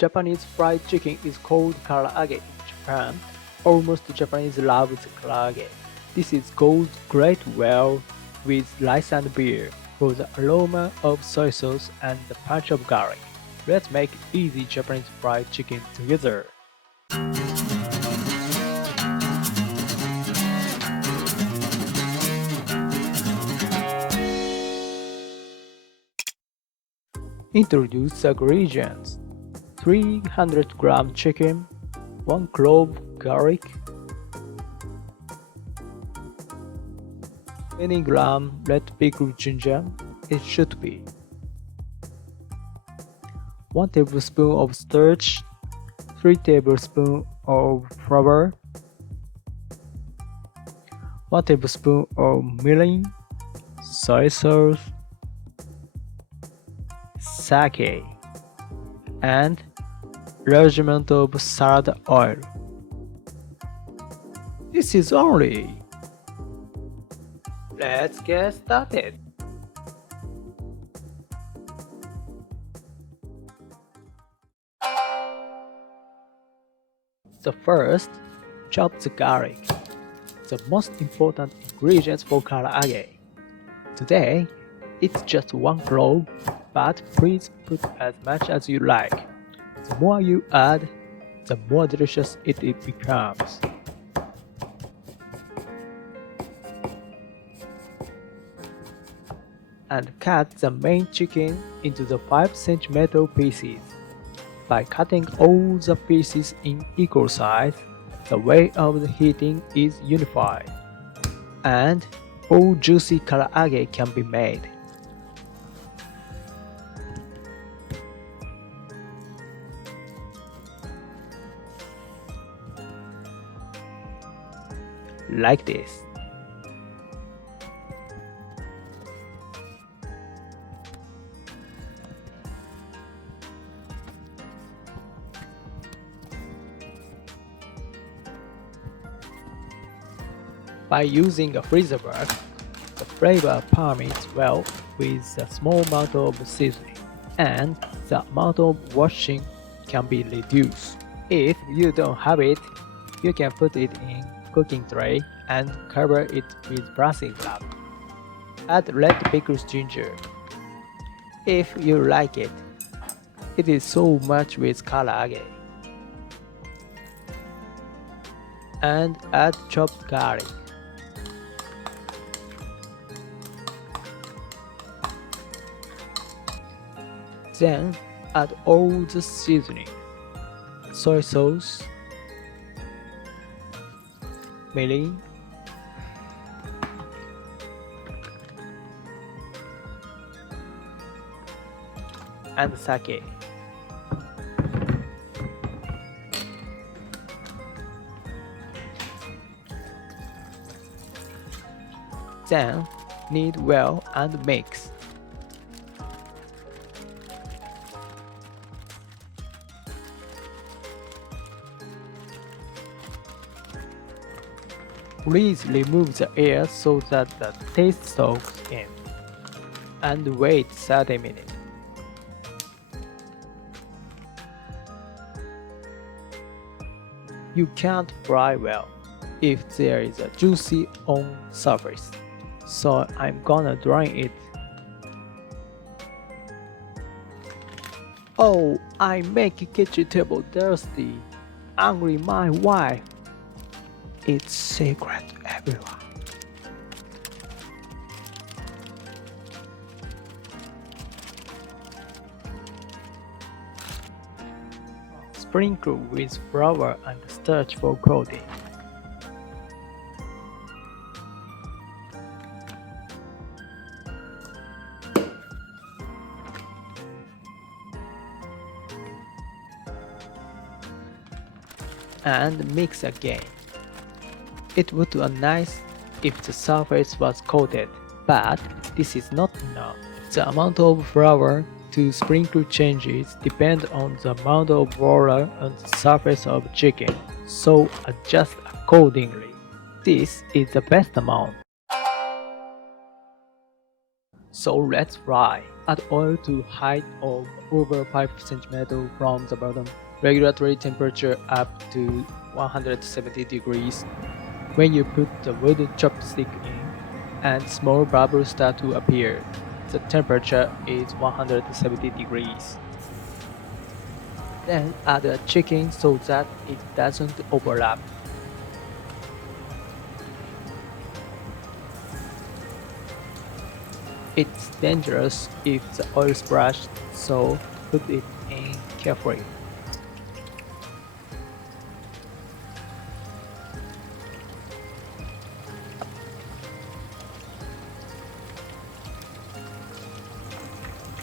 Japanese fried chicken is called karaage in Japan. Almost Japanese love karaage. This is goes great well with rice and beer for the aroma of soy sauce and the punch of garlic. Let's make easy Japanese fried chicken together. Introduce the ingredients: 300 g chicken, 1 clove garlic, 20 g red pickled ginger, it should be, 1 tablespoon of starch, 3 tablespoons of flour, 1 tablespoon of mirin, soy sauce, sake, and large amount of salad oil. This is only. Let's get started. So first, chop the garlic, the most important ingredient for karaage. Today, it's just 1 clove, but please put as much as you like. The more you add, the more delicious it becomes. And cut the main chicken into the 5 cm pieces. By cutting all the pieces in equal size, the way of the heating is unified, and all juicy karaage can be made. Like this. By using a freezer bag, the flavor permeates well with a small amount of seasoning, and the amount of washing can be reduced. If you don't have it, you can put it in cooking tray and cover it with plastic wrap. Add red pickled ginger. If you like it, it is so much with karaage. And add chopped garlic. Then add all the seasoning: soy sauce, mirin, and sake. Then knead well and mix. Please remove the air so that the taste soaks in, and wait 30 minutes. You can't fry well if there is a juicy on surface, so I'm gonna drain it. Oh, I make kitchen table dirty. Angry my wife. It's secret, everyone. Sprinkle with flour and starch for coating. And mix again. It would look nice if the surface was coated, but this is not enough. The amount of flour to sprinkle changes depend on the amount of water on the surface of chicken, so adjust accordingly. This is the best amount. So let's fry. Add oil to height of over 5 cm from the bottom. Regulatory temperature up to 170 degrees. When you put the wooden chopstick in and small bubbles start to appear, the temperature is 170 degrees. Then add the chicken so that it doesn't overlap. It's dangerous if the oil splashes, so put it in carefully.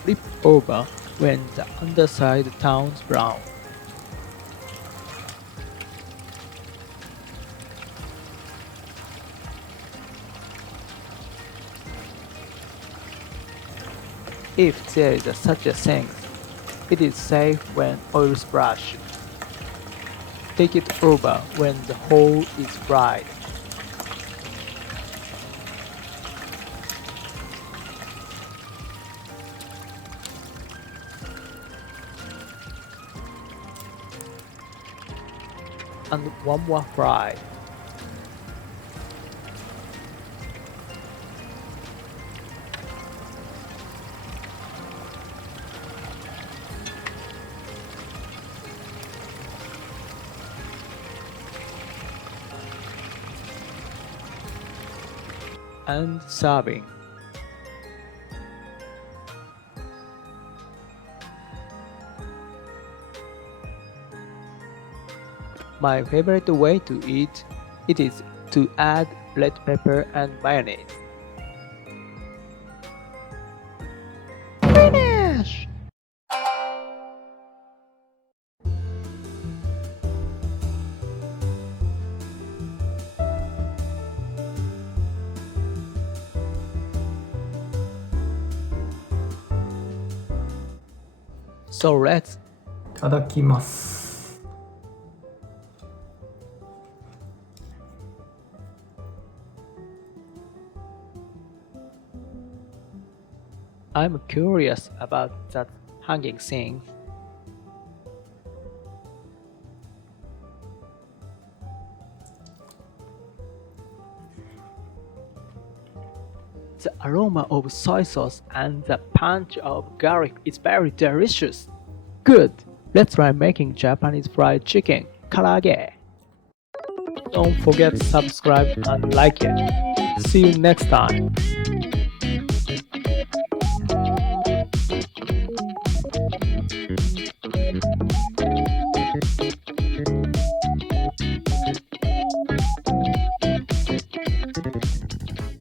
Flip over when the underside turns brown. If there is such a thing, it is safe when oil splashes. Take it over when the whole is fried. And one more fry. And serving. My favorite way to eat it is to add red pepper and mayonnaise. Finish! So let's いただきます。I'm curious about that hanging thing. The aroma of soy sauce and the punch of garlic is very delicious. Good! Let's try making Japanese fried chicken, Karaage. Don't forget to subscribe and like it. See you next time.